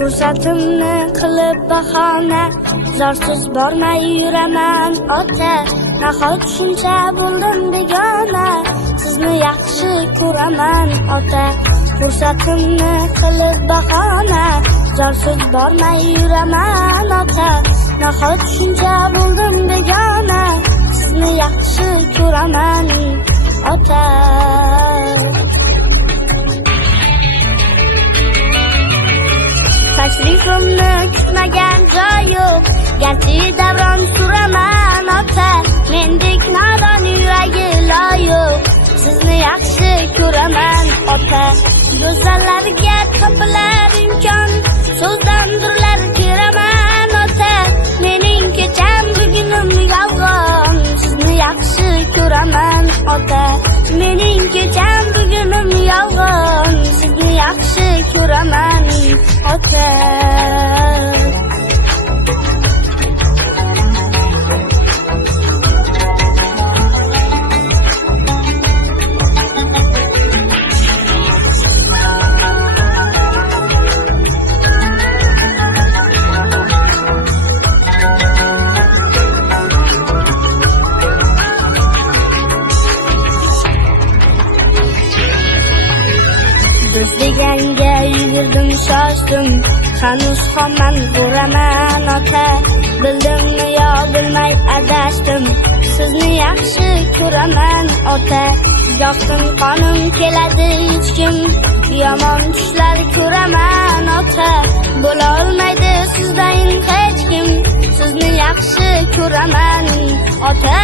Fursatimni qilib bahona, zorsiz bormay yuraman ota. Nahot shuncha bo'ldim begona, sizni yaxshi ko'raman ota. Fursatimni qilib bahona, zorsiz bormay yuraman ota. Nahot shuncha bo'ldim begona, sizni yaxshi ko'raman ota. Tashrifimni kutmagan joy yo'q, garchi davron suraman ota. Mendek nodon yuragi loyiq, sizni yaxshi ko'raman ota. Go'zallarga topilar imkon, so'zdan durlar teraman ota. Mening kecham bugunim yolg'on, sizni yaxshi ko'raman ota. Mening kecham bugunim yolg'on, sizni yaxshi ko'raman ota. Do'st deganga yugurdim, shoshdim, hanuz hamman ko'raman ota. Bildimmi yo bilmay adashdim, sizni yaxshi ko'raman ota. Yoqdim qonim keladi hech kim, yomon tushlar ko'raman ota. Bo'la olmaydi sizdan hech kim, sizni yaxshi ko'raman ota.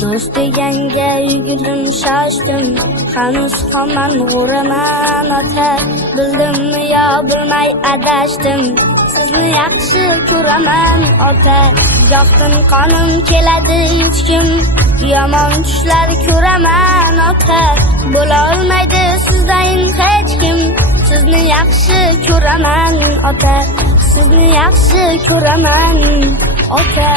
Do'st deganga yugurdim, shoshdim, hanuz hamman ko'raman ota. Bildimmi yo bilmay adashdim, sizni yaxshi ko'raman ota. Yoqdim qonim keladi hech kim, yomon tushlar ko'raman ota. Bo'la olmaydi sizdan hech kim, sizni yaxshi ko'raman ota. Sizni yaxshi ko'raman ota.